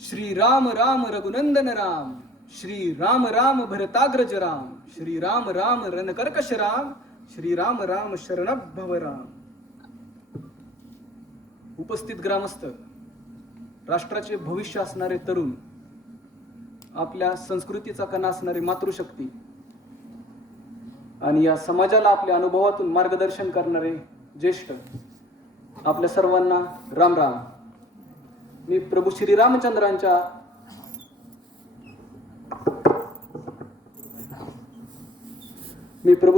श्री राम राम रघुनंदन राम, श्री राम राम भरताग्रज राम, श्री राम राम रणकर्कश राम, श्री राम राम शरणभव राम. उपस्थित ग्रामस्थ, राष्ट्राचे भविष्य असणारे तरुण, आपल्या संस्कृतीचा कणा असणारी मातृशक्ती आणि या समाजाला आपल्या अनुभवातून मार्गदर्शन करणारे ज्येष्ठ, आपल्या सर्वांना राम राम. मी प्रभू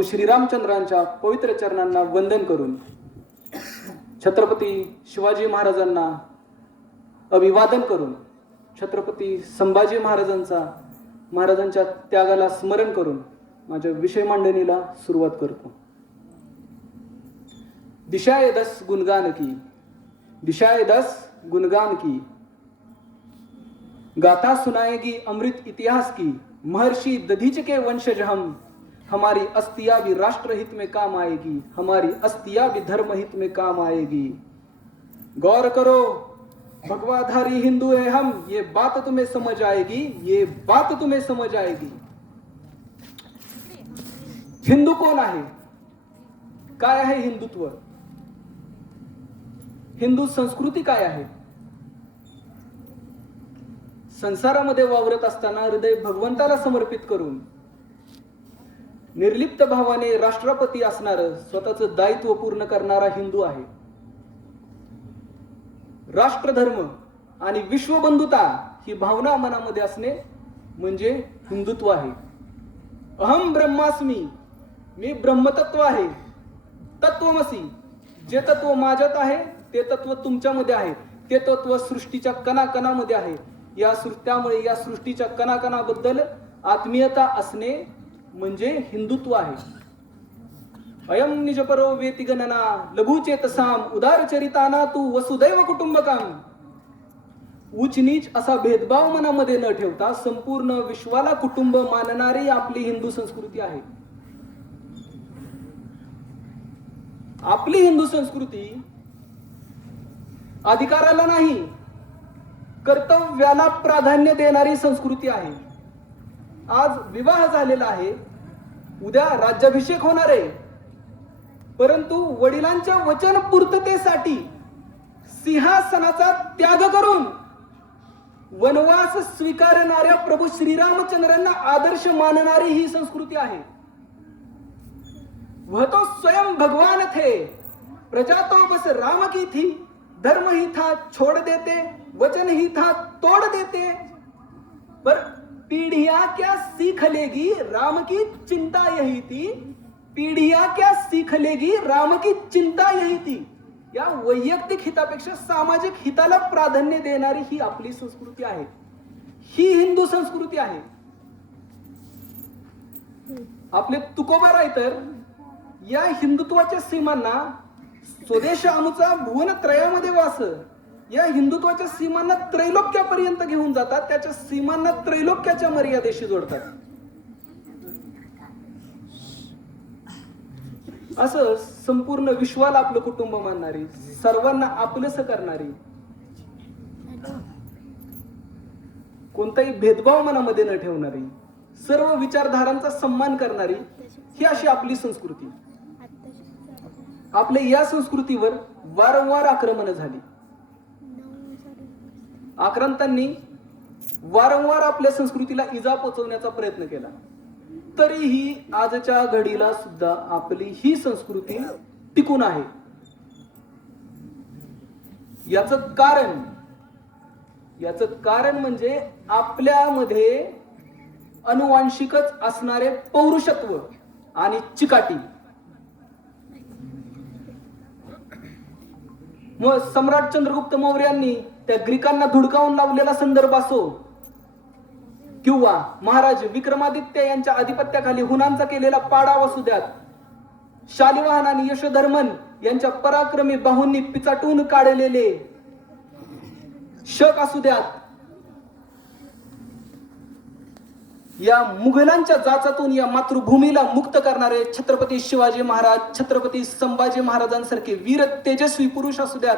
श्रीरामचंद्रांच्या पवित्र चरणांना वंदन करून छत्रपती शिवाजी महाराजांना अभिवादन करून छत्रपती संभाजी महाराजांच्या त्यागाला स्मरण करून माझ्या विषय मांडणीला सुरुवात करतो. दिशाए दस गुणगान की, दिशाए दस गुणगान की, गाथा सुनाएगी अमृत इतिहास की, महर्षि दधीच के वंशज हम, हमारी अस्तिया भी राष्ट्र हित में काम आएगी, हमारी अस्तिया भी धर्म हित में काम आएगी. गौर करो भगवाधारी हिंदू है हम, ये बात तुम्हें समझ आएगी, ये बात तुम्हें समझ आएगी. हिंदू कोण आहे? काय आहे हिंदुत्व? हिंदू संस्कृती काय आहे? संसारामध्ये वावरत असताना हृदय भगवंताला समर्पित करून निर्लिप्त भावाने राष्ट्रपती असणार, स्वतःचं दायित्व पूर्ण करणारा हिंदू आहे. राष्ट्रधर्म आणि विश्वबंधुता ही भावना मनामध्ये असणे म्हणजे हिंदुत्व आहे. अहम ब्रह्मास्मी, मी ब्रह्मतत्व आहे. तत्वमसी, जे तत्व माझ्यात आहे ते तत्व तुमच्यामध्ये आहे, ते तत्व सृष्टीच्या कणाकणामध्ये आहे. त्यामुळे या सृष्टीच्या कणाकणाबद्दल आत्मीयता असणे म्हणजे हिंदुत्व आहे. अयम निजपरो वेति गणना लघुचेतसाम उदारचरिताना तू वसुदैव कुटुंबकम. उच्च नीच असा भेदभाव मनामध्ये न ठेवता संपूर्ण विश्वाला कुटुंब मानणारी आपली हिंदू संस्कृती आहे. आपली हिंदू संस्कृती अधिकाराला नाही, कर्तव्याला प्राधान्य देणारी संस्कृती आहे. आज विवाह झालेला आहे, उद्या राज्याभिषेक होणार आहे, परंतु वडिलांच्या वचन पूर्ततेसाठी सिंहासनाचा त्याग करून वनवास स्वीकारणाऱ्या प्रभू श्रीरामचंद्रांना आदर्श मानणारी ही संस्कृती आहे. वह तो स्वयं भगवान थे, प्रजा तो बस राम की थी, धर्म ही था छोड़ देते, वचन ही था तोड़ देते, पर पीढ़ियां क्या सीख लेगी राम की चिंता यही थी, पीढ़ियां क्या सीख लेगी राम की चिंता यही थी. या वैयक्तिक हितापेक्षा सामाजिक हिताला प्राधान्य देणारी ही आपली संस्कृती आहे. ही हिंदू संस्कृती आहे. आपले तुकोबाराय तर या हिंदुत्वाच्या सीमांना स्वदेश आमचा भुवन त्रयामध्ये वास, या हिंदुत्वाच्या सीमांना त्रैलोक्यापर्यंत घेऊन जातात, त्याच्या सीमांना त्रैलोक्याच्या मर्यादेशी जोडतात. असं संपूर्ण विश्वाला आपलं कुटुंब मानणारी, सर्वांना आपलंसं करणारी, कोणताही भेदभाव मनामध्ये न ठेवणारी, सर्व विचारधारांचा सन्मान करणारी ही अशी आपली संस्कृती. आपल्या या संस्कृतीवर वारंवार आक्रमण झाली. आक्रांतांनी वारंवार आपल्या संस्कृतीला इजा पोचवण्याचा प्रयत्न केला, तरीही आजच्या घडीला सुद्धा आपली ही संस्कृती टिकून आहे. याचं कारण म्हणजे आपल्यामध्ये अनुवांशिकच असणारे पौरुषत्व आणि चिकाटी. मग सम्राट चंद्रगुप्त मौर्यांनी त्या ग्रीकांना धुडकावून लावलेला संदर्भ असो, किंवा महाराज विक्रमादित्य यांच्या आधिपत्याखाली हुनांचा केलेला पाडाव असू द्यात, शालिवाहन आणि यशोधर्मन यांच्या पराक्रमी बाहूंनी पिचाटून काढलेले शक असू द्यात, या मुघलांच्या जाचातून या मातृभूमीला मुक्त करणारे छत्रपती शिवाजी महाराज, छत्रपती संभाजी महाराजांसारखे वीर तेजस्वी पुरुष असू द्यात,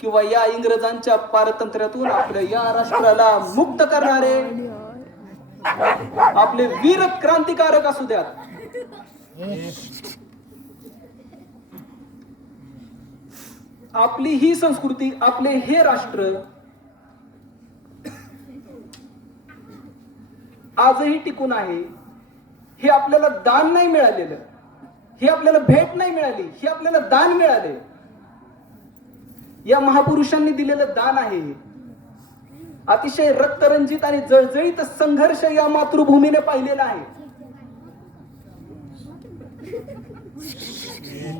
किंवा या इंग्रजांच्या पारतंत्र्यातून आपल्या या राष्ट्राला मुक्त करणारे आपले वीर क्रांतिकारक असू द्यात, आपली ही संस्कृती, आपले हे राष्ट्र आजही टिकून आहे. हे आपल्याला दान नाही मिळालेलं, हे आपल्याला भेट नाही मिळाली, हे आपल्याला दान मिळाले. या महापुरुषांनी दिलेलं दान आहे. अतिशय रक्तरंजित आणि जळजळीत संघर्ष या मातृभूमीने पाहिलेला आहे.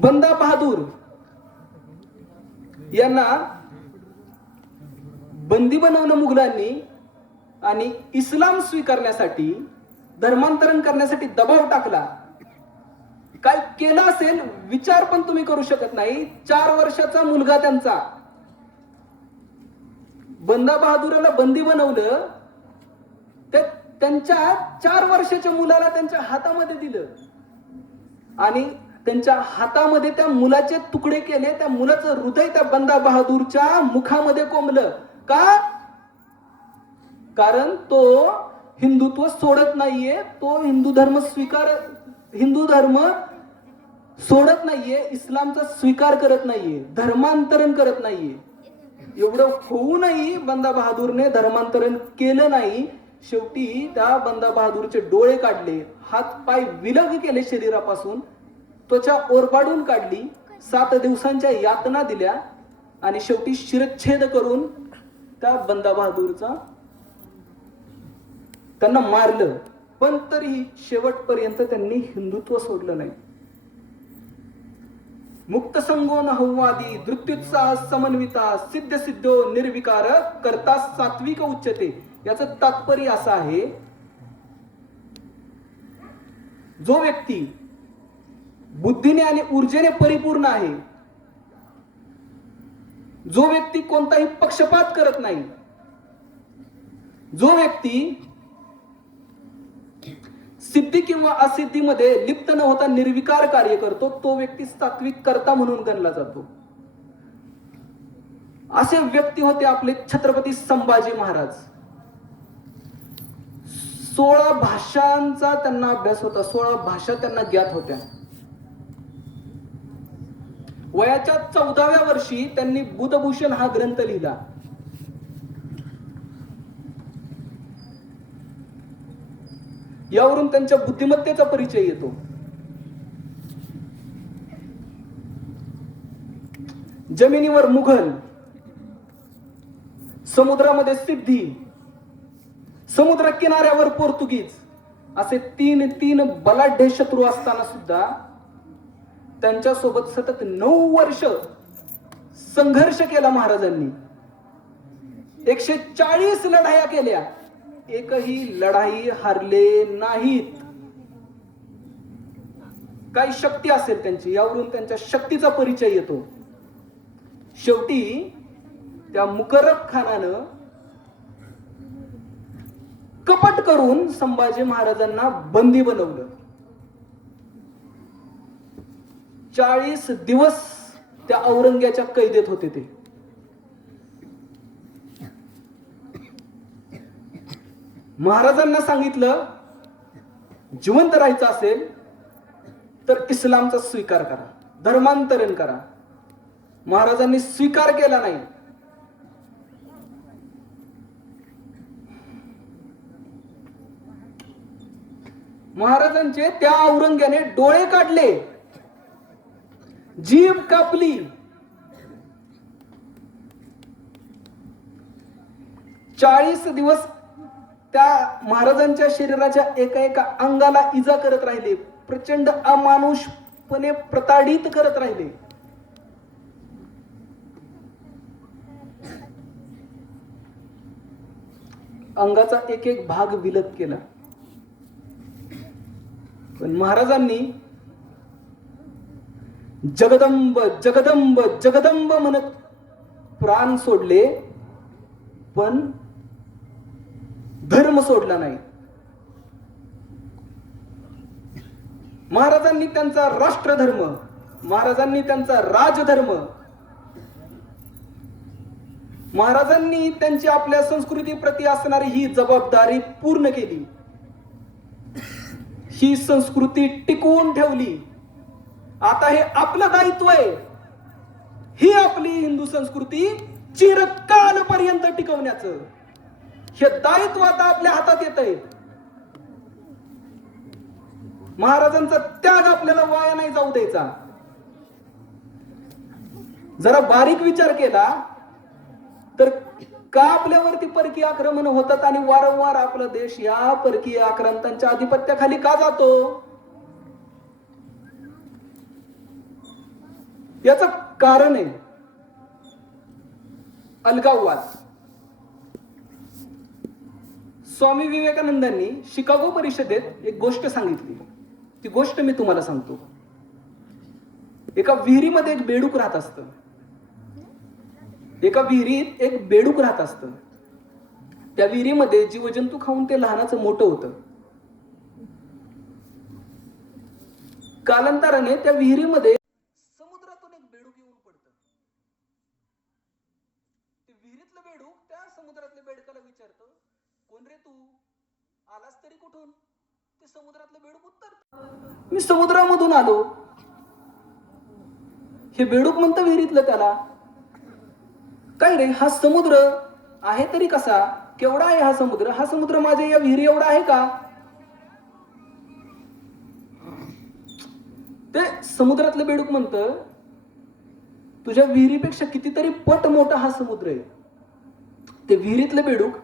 बंदा बहादूर यांना बंदी बनवलं मुघलांनी आणि इस्लाम स्वीकारण्यासाठी, धर्मांतरण करण्यासाठी दबाव टाकला. काय केलं असेल विचार पण तुम्ही करू शकत नाही. 4 वर्षाचा मुलगा त्यांचा, बंदा बहादूरला बंदी बनवलं, ते त्यांच्या 4 वर्षाच्या मुलाला त्यांच्या हातामध्ये दिलं आणि त्यांच्या हातामध्ये त्या मुलाचे तुकडे केले. त्या मुलाचं हृदय त्या बंदा बहादूरच्या मुखामध्ये कोंबलं. का? कारण तो हिंदुत्व सोडत नाहीये, तो हिंदू धर्म सोडत नाहीये, इस्लामचा स्वीकार करत नाहीये, धर्मांतरण करत नाहीये. एवढं होऊनही बंदा बहादूरने धर्मांतरण केलं नाही. शेवटी त्या बंदा बहादूरचे डोळे काढले, हात पाय विलग केले शरीरापासून, त्वचा ओरबाडून काढली, 7 दिवसांच्या यातना दिल्या आणि शेवटी शिरच्छेद करून त्या बंदा बहादूरचा त्यांना मारलं. पण तरीही शेवटपर्यंत त्यांनी हिंदुत्व सोडलं नाही. मुक्त संगो नहवादी धृत्युत्साह समन्विता सिद्ध सिद्धो निर्विकार करता सात्विक उच्चते. याचं तात्पर्य असं आहे, जो व्यक्ती बुद्धीने आणि ऊर्जेने परिपूर्ण आहे, जो व्यक्ती कोणताही पक्षपात करत नाही, जो व्यक्ती सिद्धी किंवा असिद्धीमध्ये लिप्त न होता निर्विकार कार्य करतो, तो व्यक्ती सात्विक कर्ता म्हणून गणला जातो. असे व्यक्ती होते आपले छत्रपती संभाजी महाराज. 16 भाषांचा त्यांना अभ्यास होता, 16 भाषा त्यांना ज्ञात होत्या. वयाच्या 14व्या वर्षी त्यांनी बुधभूषण हा ग्रंथ लिहिला. यावरून त्यांच्या बुद्धिमत्तेचा परिचय येतो. जमिनीवर मुघल, समुद्रामध्ये सिद्धी, समुद्र किनाऱ्यावर पोर्तुगीज, असे तीन बलाढ्य शत्रू असताना सुद्धा त्यांच्यासोबत सतत 9 वर्ष संघर्ष केला महाराजांनी. 140 लढाया केल्या, एकही लढाई हारले नाहीत. काही शक्ती असेल त्यांची, यावरून त्यांच्या शक्तीचा परिचय येतो. शेवटी त्या मुकर्रब खानानं कपट करून संभाजी महाराजांना बंदी बनवलं. 40 दिवस त्या औरंग्याच्या कैदेत होते ते. महाराजांना सांगितलं, जिवंत राहायचं असेल तर इस्लामचा स्वीकार करा, धर्मांतरण करा. महाराजांनी स्वीकार केला नाही. महाराजांचे त्या औरंग्याने डोळे काढले, जीभ कापली. 40 दिवस त्या महाराजांच्या शरीराच्या एका अंगाला इजा करत राहिले, प्रचंड अमानुषपणे प्रताडित करत राहिले. अंगाचा एक भाग विलग केला. पण महाराजांनी जगदंब जगदंब जगदंब म्हणत प्राण सोडले, पण धर्म सोडला नाही. महाराजांनी त्यांचा राष्ट्रधर्म, महाराजांनी त्यांचा राजधर्म, महाराजांनी त्यांची आपल्या संस्कृतीप्रती असणारी ही जबाबदारी पूर्ण केली. ही संस्कृती टिकवून ठेवली. आता हे आपलं दायित्व आहे, ही आपली हिंदू संस्कृती चिरकालपर्यंत टिकवण्याचं. हे दायित्व आता आपल्या हातात येत आहे. महाराजांचा त्याग आपल्याला वाया नाही जाऊ द्यायचा. जरा बारीक विचार केला तर का आपल्यावरती परकीय आक्रमण होतात आणि वारंवार आपला देश या परकीय आक्रांतांच्या आधिपत्याखाली का जातो? याचं कारण आहे अलगाववाद. स्वामी विवेकानंदांनी शिकागो परिषदेत एक गोष्ट सांगितली. ती गोष्ट मी तुम्हाला सांगतो. एका विहिरीमध्ये एक बेडूक राहत असतं. एका विहिरीत एक बेडूक राहत असतं. त्या विहिरीमध्ये जीवजंतू खाऊन ते लहानाचं मोठं होतं. कालांतराने त्या विहिरीमध्ये समुद्रातून एक बेडूक येऊन पडतं. ते विहिरीतलं बेडूक त्या समुद्रातल्या बेडकाला विचारतं, कोण रे तू? आलास तरी कुठून? ते समुद्रातलं बेडूक उत्तरतं, मी समुद्रामधून आलो. हे बेडूक म्हणतं विहिरीतलं त्याला, काय रे हा समुद्र आहे तरी कसा? केवढा आहे हा समुद्र? हा समुद्र माझ्या या विहिरी एवढा आहे का? ते समुद्रातलं बेडूक म्हणतं, तुझ्या विहिरीपेक्षा कितीतरी पट मोठा हा समुद्र आहे. ते विहिरीतलं बेडूक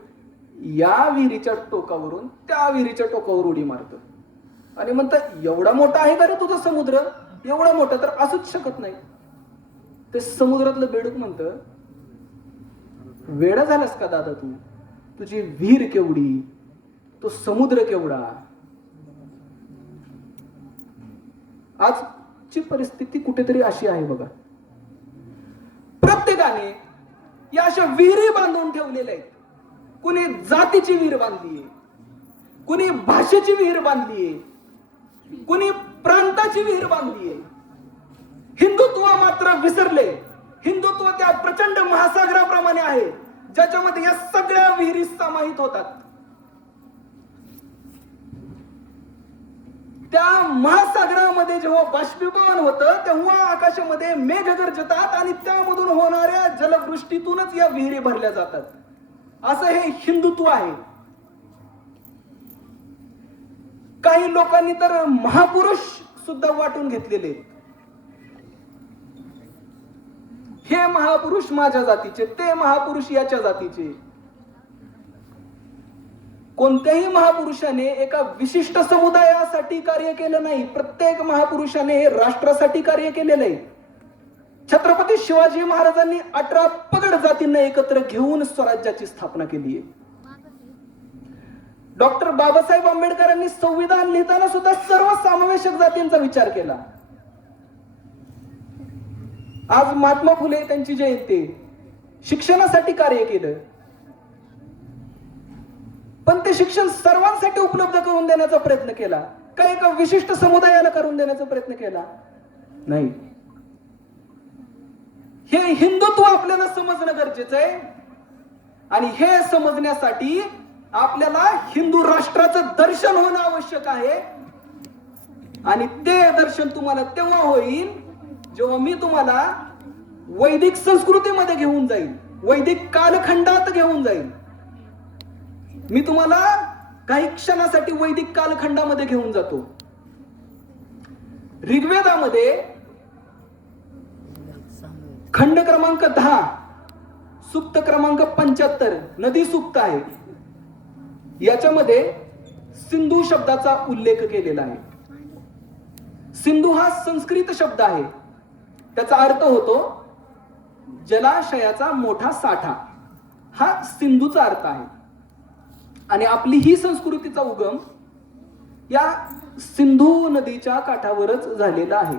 या विहिरीच्या टोकावरून त्या विहिरीच्या टोकावर उडी मारतं आणि म्हणतं, एवढा मोठा आहे का रे तुझा समुद्र? एवढा मोठा तर असूच शकत नाही. ते समुद्रातलं बेडूक म्हणतं, वेडा झालास का दादा तू? तुझी विहीर केवढी, तो समुद्र केवढा. आजची परिस्थिती कुठेतरी अशी आहे बघा. प्रत्येकाने या अशा विहिरी बांधून ठेवलेल्या आहेत. कुणी जातीची विहीर बांधलीये, कुणी भाषेची विहीर बांधलीये, कुणी प्रांताची विहीर बांधलीये. हिंदुत्व मात्र विसरले. हिंदुत्व त्या प्रचंड महासागराप्रमाणे आहे ज्याच्यामध्ये या सगळ्या विहिरी समाहित होतात. त्या महासागरामध्ये जेव्हा बाष्पीभवन होतं तेव्हा आकाशामध्ये मेघ गरजतात आणि त्यामधून होणाऱ्या जलवृष्टीतूनच या विहिरी भरल्या जातात. असं हे हिंदुत्व आहे. काही लोकांनी तर महापुरुष सुद्धा वाटून घेतलेले. हे महापुरुष माझ्या जातीचे, ते महापुरुष याच्या जातीचे. कोणत्याही महापुरुषाने एका विशिष्ट समुदायासाठी कार्य केलं नाही. प्रत्येक महापुरुषाने हे राष्ट्रासाठी कार्य केलेलं आहे. छत्रपती शिवाजी महाराजांनी 18 पगड जातींना एकत्र घेऊन स्वराज्याची स्थापना केली आहे. डॉक्टर बाबासाहेब आंबेडकरांनी संविधान लिहिताना सुद्धा सर्व समावेशक जातींचा विचार केला. आज महात्मा फुले त्यांची जयंती, शिक्षणासाठी कार्य केलं, पण ते शिक्षण सर्वांसाठी उपलब्ध करून देण्याचा प्रयत्न केला. काही एका विशिष्ट समुदायाला करून देण्याचा प्रयत्न केला नाही. हे हिंदुत्व आपल्याला समजणं गरजेचं आहे आणि हे समजण्यासाठी आपल्याला हिंदू राष्ट्राचं दर्शन होणं आवश्यक आहे. आणि ते दर्शन तुम्हाला तेव्हा होईल जेव्हा मी तुम्हाला वैदिक संस्कृतीमध्ये घेऊन जाईल, वैदिक कालखंडात घेऊन जाईल. मी तुम्हाला काही क्षणासाठी वैदिक कालखंडामध्ये घेऊन जातो. ऋग्वेदामध्ये खंड क्रमांक 10 सूक्त क्रमांक 75 नदी सूक्त आहे. याच्यामध्ये सिंधू शब्दाचा उल्लेख केलेला आहे. सिंधू हा संस्कृत शब्द आहे. त्याचा अर्थ होतो जलाशयाचा मोठा साठा. हा सिंधूचा अर्थ आहे. आणि आपली ही संस्कृतीचा उगम या सिंधू नदीच्या काठावरच झालेला आहे.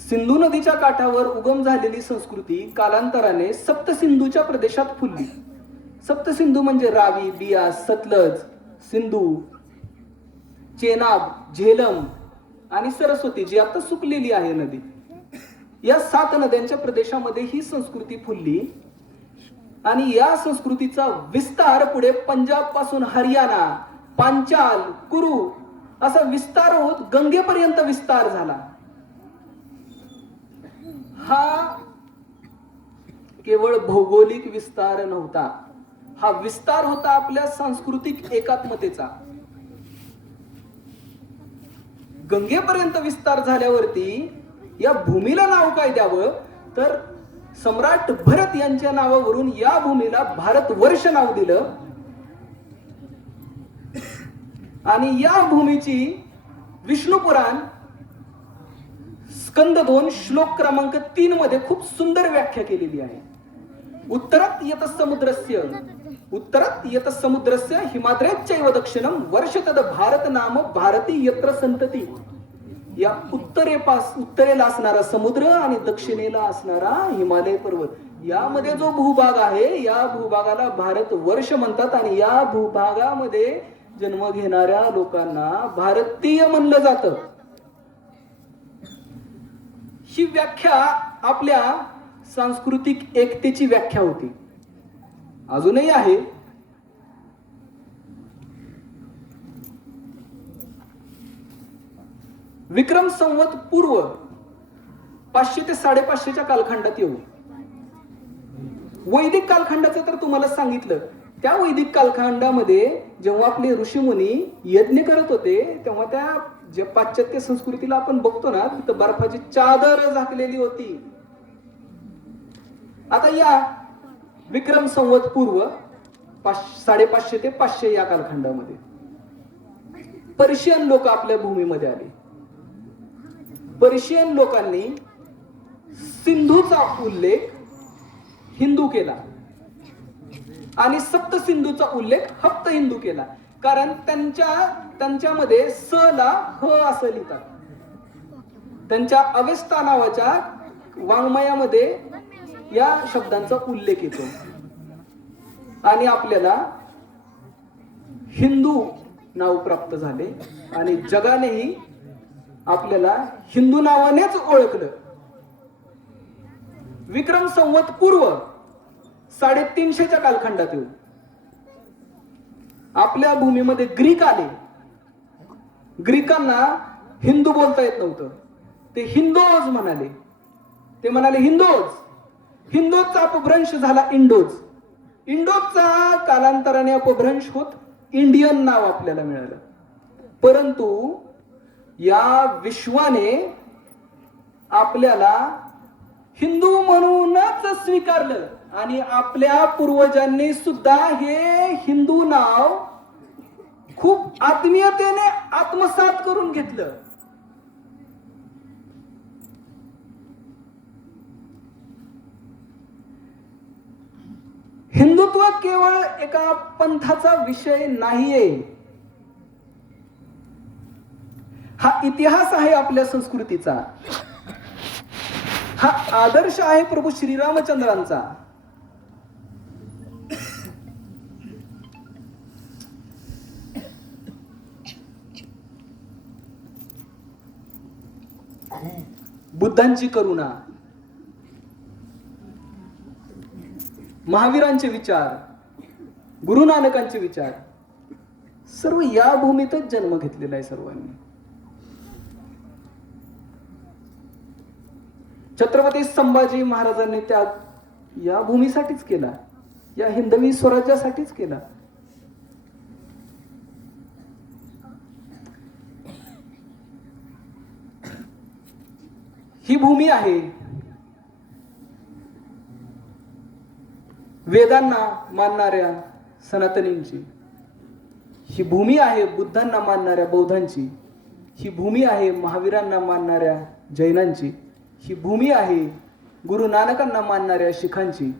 सिंधू नदीच्या काठावर उगम झालेली संस्कृती कालांतराने सप्तसिंधूच्या प्रदेशात फुलली. सप्तसिंधू म्हणजे रावी, बियास, सतलज, सिंधू, चेनाब, झेलम आणि सरस्वती जी आता सुकलेली आहे नदी, या 7 नद्यांच्या प्रदेशामध्ये ही संस्कृती फुलली आणि या संस्कृतीचा विस्तार पुढे पंजाब पासून हरियाणा, पांचाल, कुरु असा विस्तार होत गंगेपर्यंत विस्तार झाला. हा केवळ भौगोलिक विस्तार नव्हता, हा विस्तार होता आपल्या सांस्कृतिक एकात्मतेचा. गंगेपर्यंत विस्तार झाल्यावरती या भूमीला नाव काय द्यावं, तर सम्राट भरत यांच्या नावावरून या भूमीला भारतवर्ष नाव दिलं. आणि या भूमीची विष्णू पुराण स्कंद 2 श्लोक क्रमांक 3 मध्ये खूप सुंदर व्याख्या केलेली आहे. उत्तरात यत समुद्रस्य हिमाद्रेच्चैव दक्षिणम वर्षतद भारत नाम भारती यत्र संतती. या उत्तरेला असणारा समुद्र आणि दक्षिणेला असणारा हिमालय पर्वत, यामध्ये जो भूभाग आहे या भूभागाला भारत वर्ष म्हणतात. आणि या भूभागामध्ये जन्म घेणाऱ्या लोकांना भारतीय म्हणलं जातं. ही व्याख्या आपल्या सांस्कृतिक एकतेची व्याख्या होती, अजूनही आहे. विक्रम संवत पूर्व 500 ते 550 कालखंडात येऊ. वैदिक कालखंडाचं तर तुम्हाला सांगितलं. त्या वैदिक कालखंडामध्ये जेव्हा आपले ऋषीमुनी यज्ञ करत होते तेव्हा त्या जे पाश्चात्य संस्कृतीला आपण बघतो ना, तिथं बर्फाची चादर झाकलेली होती. आता या विक्रम संवत पूर्व 550 ते 500 या कालखंडामध्ये पर्शियन लोक आपल्या भूमीमध्ये आले. पर्शियन लोकांनी सिंधूचा उल्लेख हिंदू केला आणि सप्त सिंधूचा उल्लेख हप्त हिंदू केला. कारण त्यांच्यामध्ये स ला ह असं लिहितात. त्यांच्या अवेस्ता नावाच्या वाङ्मयामध्ये या शब्दांचा उल्लेख येतो. आणि आपल्याला हिंदू नाव प्राप्त झाले आणि जगानेही आपल्याला हिंदू नावानेच ओळखलं. विक्रम संवत पूर्व 350 कालखंडात येऊ आपल्या भूमीमध्ये ग्रीक आले. ग्रीकांना हिंदू बोलता येत नव्हतं, ते हिंदोज म्हणाले. ते म्हणाले हिंदोज. हिंदोजचा अपभ्रंश झाला इंडोज. इंडोजचा कालांतराने अपभ्रंश होत इंडियन नाव आपल्याला मिळालं. परंतु या विश्वाने आपल्याला हिंदू म्हणूनच स्वीकारलं आणि आपल्या पूर्वजांनी सुद्धा हे हिंदू नाव खूप आत्मीयतेने आत्मसात करून घेतलं. हिंदुत्व केवळ एका पंथाचा विषय नाहीये, हा इतिहास आहे आपल्या संस्कृतीचा. हा आदर्श आहे प्रभू श्रीरामचंद्रांचा. बुद्धांची करुणा, महावीरांचे विचार, गुरु नानकांचे विचार, सर्व या भूमीतच जन्म घेतलेला आहे सर्वांनी. छत्रपती संभाजी महाराजांनी त्याग या भूमीसाठीच केला, या हिंदवी स्वराज्यासाठीच केला. ही भूमी आहे वेदांना मानणाऱ्या सनातनींची. ही भूमी आहे बुद्धांना मानणाऱ्या बौद्धांची. ही भूमी आहे महावीरांना मानणाऱ्या जैनांची. ही भूमी आहे गुरु नानकांना मानणाऱ्या शिखांची.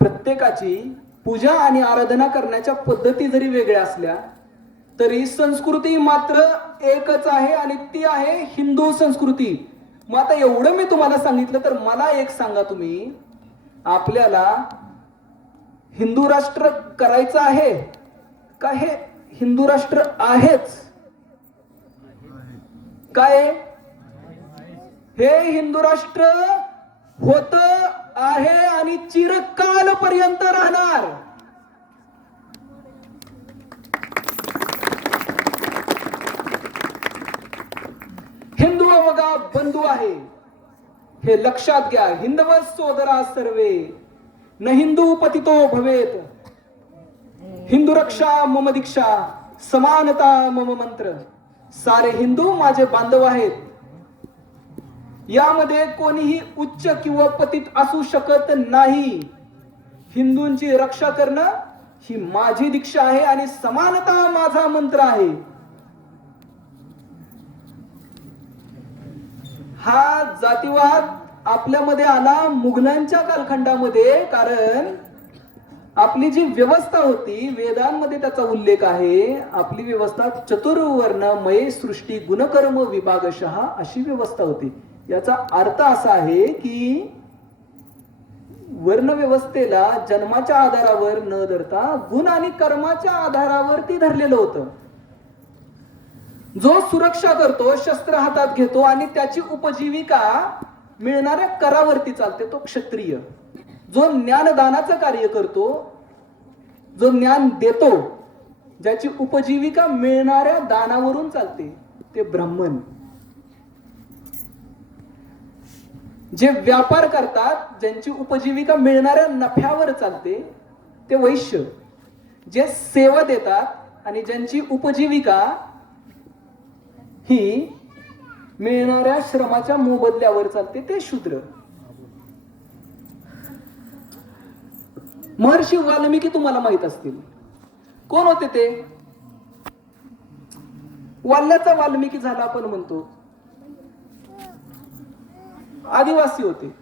प्रत्येकाची पूजा आणि आराधना करण्याच्या पद्धती जरी वेगळ्या असल्या तरी संस्कृती मात्र एकच आहे आणि ती आहे हिंदू संस्कृती. मग आता एवढं मी तुम्हाला सांगितलं तर मला एक सांगा तुम्ही, आपल्याला हिंदू राष्ट्र करायचं आहे का हे हिंदू राष्ट्र आहेच. काय हे हिंदू राष्ट्र होत आहे आणि चिरकाल पर्यंत राहणार. हिंदू अवघा बंधू आहे हे लक्षात घ्या. हिंदव सोदरा सर्वे न हिंदू पतितो भवेत. हिंदू रक्षा मम दीक्षा समानता मम मंत्र. सारे हिंदू माझे बांधव आहेत. यामध्ये कोणीही उच्च किंवा पतित असू शकत नाही. हिंदूंची रक्षा करणं ही माझी दीक्षा आहे आणि समानता माझा मंत्र आहे. हा जातीवाद आपल्यामध्ये आला मुघलांच्या कालखंडामध्ये. कारण आपली जी व्यवस्था होती, वेदांमध्ये त्याचा उल्लेख आहे, आपली व्यवस्था चतुर्वर्णमय सृष्टी गुणकर्म विभागशः अशी व्यवस्था होती. याचा अर्थ असा आहे की वर्ण व्यवस्थेला जन्माच्या आधारावर न धरता गुण आणि कर्माच्या आधारावर ती धरलेलं होतं. जो सुरक्षा करतो, शस्त्र हातात घेतो आणि त्याची उपजीविका मिळणाऱ्या करावरती चालते तो क्षत्रिय. जो ज्ञानदानाचं कार्य करतो, जो ज्ञान देतो, ज्याची उपजीविका मिळणाऱ्या दानावरून चालते ते ब्राह्मण. जे व्यापार करतात, ज्यांची उपजीविका मिळणाऱ्या नफ्यावर चालते ते वैश्य. जे सेवा देतात आणि ज्यांची उपजीविका ही मिळणाऱ्या श्रमाच्या मोबदल्यावर चालते ते शूद्र. महर्षी वाल्मिकी तुम्हाला माहित असतील. कोण होते ते? वाल्याचा वाल्मिकी झाला आपण म्हणतो. आदिवासी होते,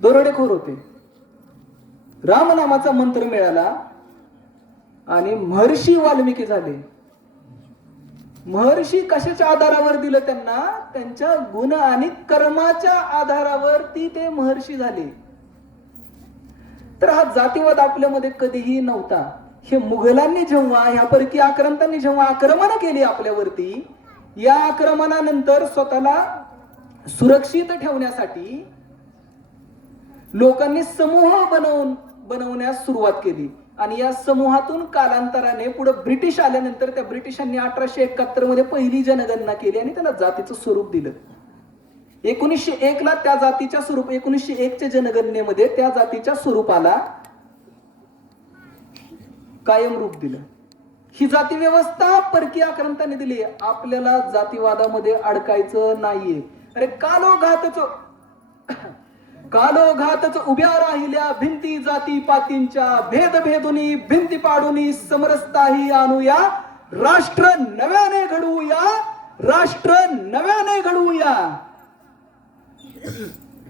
दरोडेखोर होते. रामनामाचा मंत्र मिळाला आणि महर्षी वाल्मिकी झाले. महर्षी कशाच्या आधारावर दिलं त्यांना? त्यांच्या गुण आणि कर्माच्या आधारावरती ते महर्षी झाले. तर हा जातीवाद आपल्यामध्ये कधीही नव्हता. हे मुघलांनी जेव्हा, ह्या परकीय आक्रमकांनी जेव्हा आक्रमण केली आपल्यावरती, या आक्रमणानंतर स्वतःला सुरक्षित ठेवण्यासाठी लोकांनी समूह बनवण्यास सुरुवात केली. आणि या समूहातून कालांतराने पुढे ब्रिटिश आल्यानंतर त्या ब्रिटिशांनी 1871 मध्ये पहिली जनगणना केली आणि त्याला जातीचं स्वरूप दिलं. 1901 ला त्या जातीच्या स्वरूप 1901 च्या जनगणनेमध्ये त्या जातीच्या स्वरूपाला कायम रूप दिलं. ही जाती व्यवस्था परकीय आक्रमकांनी दिली. आपल्याला जातीवादामध्ये अडकायचं नाहीये. अरे कालोघातच उभ्या राहिल्या भिंती जाती पातींच्या. भेद भेदुनी भिंती पाडुनी समरसताही आणूया. राष्ट्र नव्याने घडवूया, राष्ट्र नव्याने घडवूया.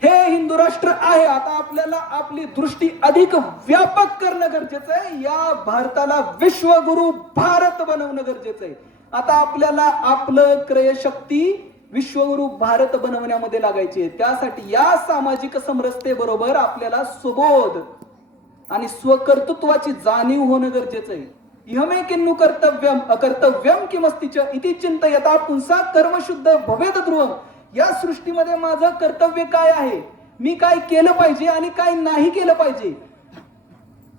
हे हिंदू राष्ट्र आहे. आता आपल्याला आपली दृष्टी अधिक व्यापक करणं गरजेचं आहे. या भारताला विश्वगुरु भारत बनवणं गरजेचं आहे. आता आपल्याला आपलं क्रयशक्ती विश्वगुरु भारत बनवण्यामध्ये लागायची आहे. त्यासाठी या सामाजिक समरसतेबरोबर आपल्याला स्वबोध आणि स्वकर्तृत्वाची जाणीव होणं गरजेचं आहे. इहमे किन्नु कर्तव्यम अकर्तव्यम किमस्तिच इति चिंतयता पुंसा कर्मशुद्ध भवेद ध्रुवम. या सृष्टीमध्ये माझं कर्तव्य काय आहे, मी काय केलं पाहिजे आणि काय नाही केलं पाहिजे.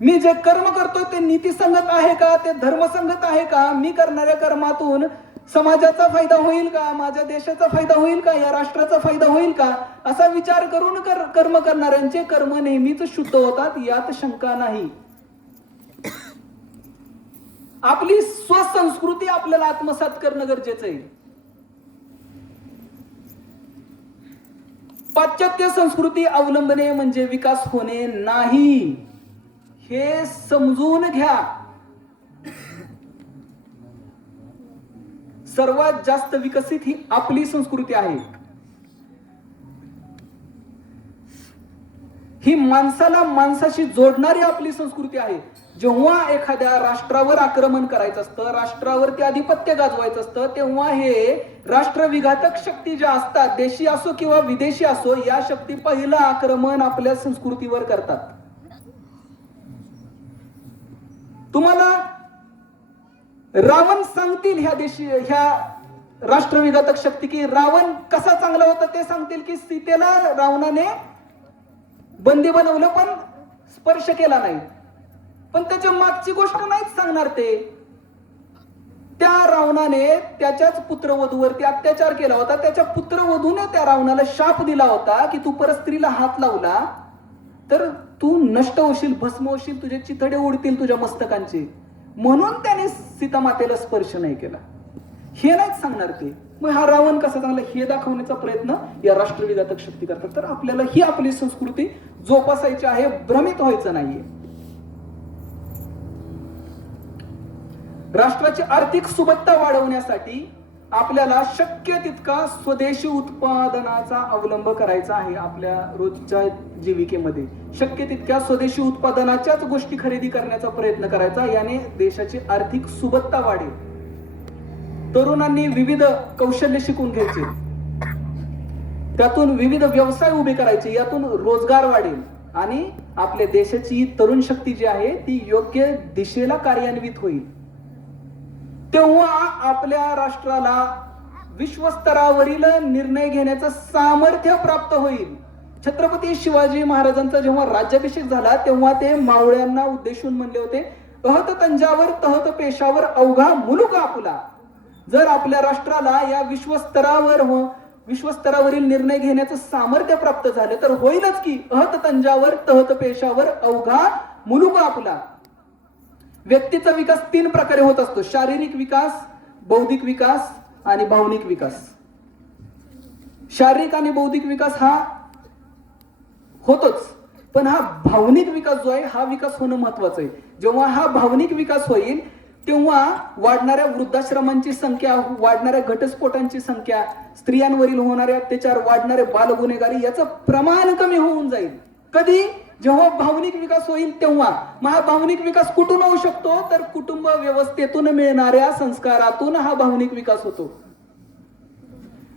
मी जे कर्म करतोय ते नीतीसंगत आहे का, ते धर्मसंगत आहे का, मी करणाऱ्या कर्मातून समाजाचा फायदा होईल का, माझ्या देशाचा फायदा होईल का, या राष्ट्राचा फायदा होईल का, असा विचार करून कर्म करणाऱ्यांचे कर्म नेहमीच शुद्ध होतात, यात शंका नाही. आपली स्वसंस्कृती आपल्याला आत्मसात करणं गरजेचं आहे. पाश्चात्य संस्कृती अवलंबने म्हणजे विकास होणे नाही, हे समजून घ्या. सर्वात जास्त विकसित ही आपली संस्कृती आहे. ही माणसाला माणसाशी जोडणारी आपली संस्कृती आहे. जेव्हा एखाद्या राष्ट्रावर आक्रमण करायचं असतं, राष्ट्रावरती आधिपत्य गाजवायचं असतं, तेव्हा हे राष्ट्रविघातक शक्ती ज्या असतात, देशी असो किंवा विदेशी असो, या शक्ती पहिलं आक्रमण आपल्या संस्कृतीवर करतात. तुम्हाला रावण सांगतील ह्या राष्ट्रविघातक शक्ती की रावण कसा चांगला होता ते सांगतील की सीतेला रावणाने बंदी बनवलं पण स्पर्श केला नाही, पण त्याच्या मागची गोष्ट नाहीच सांगणार ते. त्या रावणाने त्याच्याच पुत्रवधूवरती अत्याचार केला होता, त्याच्या पुत्रवधूने त्या रावणाला शाप दिला होता की तू परस्त्रीला हात लावला तर तू नष्ट होशील, भस्म होशील, तुझे चिथडे उडतील तुझ्या मस्तकांचे, म्हणून त्याने सीतामातेला स्पर्श नाही केला. हे नाहीच सांगणार ते. मग हा रावण कसा चांगला हे दाखवण्याचा प्रयत्न या राष्ट्रविघातक शक्ती करतात. तर आपल्याला ही आपली संस्कृती जोपासायची आहे, भ्रमित व्हायचं नाहीये. राष्ट्राची आर्थिक सुबत्ता वाढवण्यासाठी आपल्याला शक्य तितका स्वदेशी उत्पादनाचा अवलंब करायचा आहे. आपल्या रोजच्या जीविकेमध्ये शक्य तितक्या स्वदेशी उत्पादनाच्याच गोष्टी खरेदी करण्याचा प्रयत्न करायचा. याने देशाची आर्थिक सुबत्ता वाढेल. तरुणांनी विविध कौशल्य शिकून घ्यायचे, त्यातून विविध व्यवसाय उभे करायचे, यातून रोजगार वाढेल आणि आपल्या देशाची तरुण शक्ती जी आहे ती योग्य दिशेला कार्यान्वित होईल. तेव्हा आपल्या राष्ट्राला विश्वस्तरावरील निर्णय घेण्याचं सामर्थ्य प्राप्त होईल. छत्रपती शिवाजी महाराजांचा जेव्हा राज्याभिषेक झाला तेव्हा ते मावळ्यांना उद्देशून म्हणले होते, अहत तंजावर तहत पेशावर अवघा मुलुक आपुला. जर आपल्या राष्ट्राला या विश्वस्तरावरील निर्णय घेण्याचं सामर्थ्य प्राप्त झालं तर होईलच की अहत तंजावर तहत पेशावर अवघा मुलुक आपुला. व्यक्तीचा विकास 3 प्रकारे होत असतो: शारीरिक विकास, बौद्धिक विकास आणि भावनिक विकास. शारीरिक आणि बौद्धिक विकास हा होतोच, पण हा भावनिक विकास जो आहे हा विकास होणं महत्वाचं आहे. जेव्हा हा भावनिक विकास होईल तेव्हा वाढणाऱ्या वृद्धाश्रमांची संख्या, वाढणाऱ्या घटस्फोटांची संख्या, स्त्रियांवरील होणारे अत्याचार, वाढणारे बालगुन्हेगारी याचं प्रमाण कमी होऊन जाईल. कधी? जेव्हा भावनिक विकास होईल तेव्हा. मग हा भावनिक विकास कुठून होऊ शकतो? तर कुटुंब व्यवस्थेतून मिळणाऱ्या संस्कारातून हा भावनिक विकास होतो.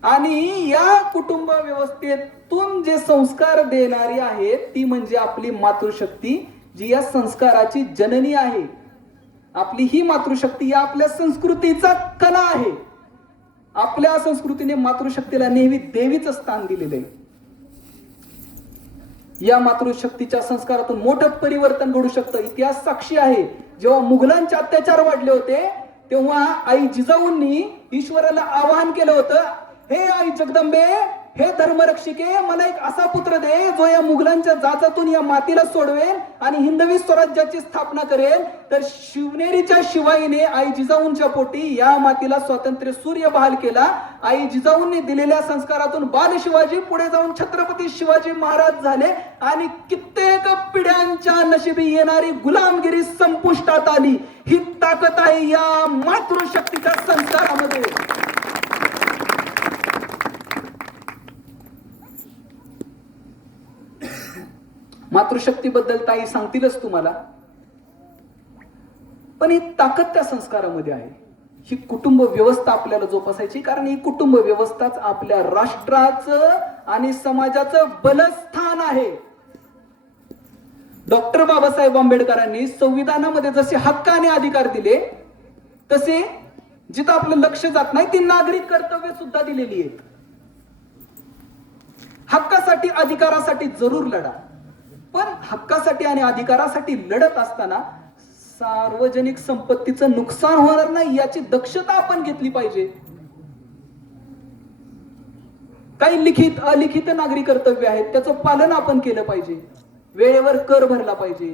आणि या कुटुंब व्यवस्थेतून जे संस्कार देणारी आहे ती म्हणजे आपली मातृशक्ती, जी या संस्काराची जननी आहे. आपली ही मातृशक्ती या आपल्या संस्कृतीचा कणा आहे. आपल्या संस्कृतीने मातृशक्तीला नेहमी देवीचं स्थान दिलेलं आहे. या मातृशक्तीच्या संस्कारातून मोठं परिवर्तन घडू शकतं. इतिहास साक्षी आहे. जेव्हा मुघलांचे अत्याचार वाढले होते तेव्हा आई जिजाऊंनी ईश्वराला आवाहन केलं होतं, हे आई जगदंबे, हे धर्मरक्षिके, मला एक असा पुत्र दे जो या मुघलांच्या जाचातून या मातीला सोडवेल आणि हिंदवी स्वराज्याची स्थापना करेल. तर शिवनेरीच्या शिवाईने आई जिजाऊंच्या पोटी या मातीला स्वातंत्र्य सूर्य बहाल केला. आई जिजाऊंनी दिलेल्या संस्कारातून बाल शिवाजी पुढे जाऊन छत्रपती शिवाजी महाराज झाले आणि कित्येक पिढ्यांच्या नशिबी येणारी गुलामगिरी संपुष्टात आली. ही ताकद आहे या मातृशक्तीच्या संस्कारामध्ये. मातृशक्तीबद्दल ताई सांगतीलच तुम्हाला, पण ही ताकद त्या संस्कारामध्ये आहे. ही कुटुंब व्यवस्था आपल्याला जोपासायची, कारण ही कुटुंब व्यवस्थाच आपल्या राष्ट्राचं आणि समाजाचं बलस्थान आहे. डॉक्टर बाबासाहेब आंबेडकरांनी संविधानामध्ये जसे हक्क आणि अधिकार दिले तसे जिथं आपलं लक्ष जात नाही ती नागरिक कर्तव्य सुद्धा दिलेली आहेत. हक्कासाठी अधिकारासाठी जरूर लढा, पण हक्कासाठी आणि अधिकारासाठी लढत असताना सार्वजनिक संपत्तीचं नुकसान होणार नाही याची दक्षता आपण घेतली पाहिजे. काही लिखित अलिखित नागरिक कर्तव्य आहेत, त्याचं पालन आपण केलं पाहिजे. वेळेवर कर भरला पाहिजे,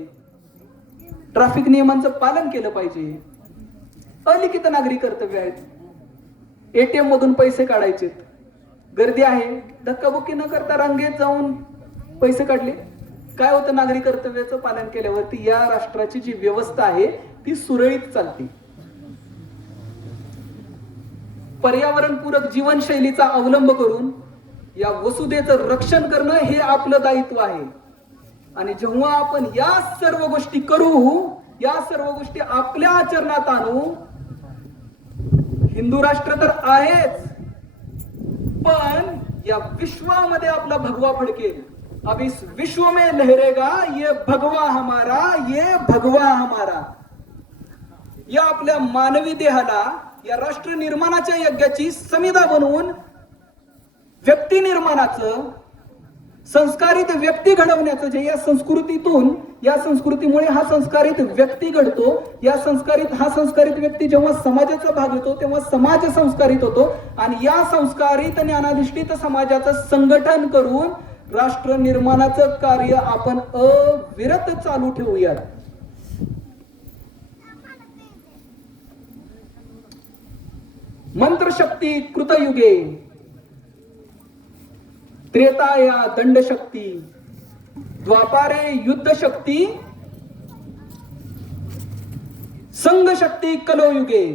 ट्रॅफिक नियमांचं पालन केलं पाहिजे. अलिखित नागरिक कर्तव्य आहेत. एटीएम मधून पैसे काढायचे, गर्दी आहे, धक्काबुक्की न करता रांगेत जाऊन पैसे काढले. काय होतं? नागरिक कर्तव्याचं पालन केल्यावरती या राष्ट्राची जी व्यवस्था आहे ती सुरळीत चालते. पर्यावरणपूरक जीवनशैलीचा अवलंब करून या वसुधेचं रक्षण करणं हे आपलं दायित्व आहे. आणि जेव्हा आपण या सर्व गोष्टी करू, या सर्व गोष्टी आपल्या आचरणात आणू, हिंदू राष्ट्र तर आहेच, पण या विश्वामध्ये आपला भगवा फडकेल. अब इस विश्व में लहरेगा ये भगवा हमारा, ये भगवा हमारा. या आपल्या मानवी देहाला या राष्ट्र निर्माणाच्या यज्ञाची समिधा बनवून व्यक्ती निर्माणाचं, संस्कारित व्यक्ती घडवण्याचं जे या संस्कृतीतून, या संस्कृतीमुळे हा संस्कारित व्यक्ती घडतो. हा संस्कारित व्यक्ती जेव्हा समाजाचा भाग होतो तेव्हा समाज संस्कारित होतो आणि या संस्कारित ज्ञानाधिष्ठित समाजाचं संघटन करून राष्ट्र निर्माणाचं कार्य आपण अविरत चालू ठेवूयात. मंत्रशक्ती कृतयुगे, त्रेताया दंडशक्ती, द्वापारे युद्धशक्ती, संघशक्ती कलोयुगे.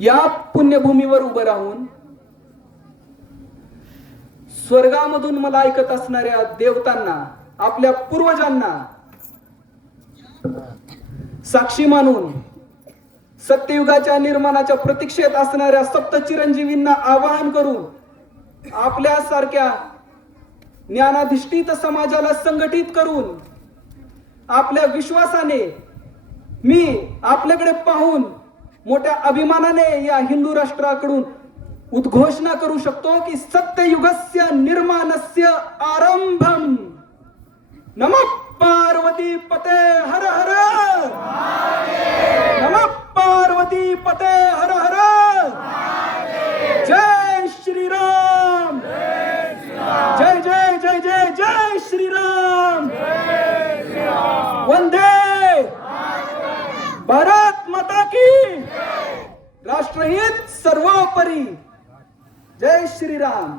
या पुण्यभूमीवर उभं राहून स्वर्गामधून मला ऐकत असणाऱ्या देवतांना, आपल्या पूर्वजांना साक्षी मानून सत्ययुगाच्या निर्माणाच्या प्रतीक्षेत असणाऱ्या सप्त चिरंजीवींना आवाहन करून आपल्यासारख्या ज्ञानाधिष्ठित समाजाला संघटित करून आपल्या विश्वासाने मी आपल्याकडे पाहून मोठ्या अभिमानाने या हिंदू राष्ट्राकडून उद्घोषणा करू शकतो की सत्ययुगस्य निर्माणस्य आरंभम. नमः पार्वती पते हर हर, नमः पार्वती पते हर हर. जय श्रीराम, जय जय जय जय जय श्रीराम. वंदे भारत माता की. राष्ट्रहित सर्वोपरी. जय श्रीराम.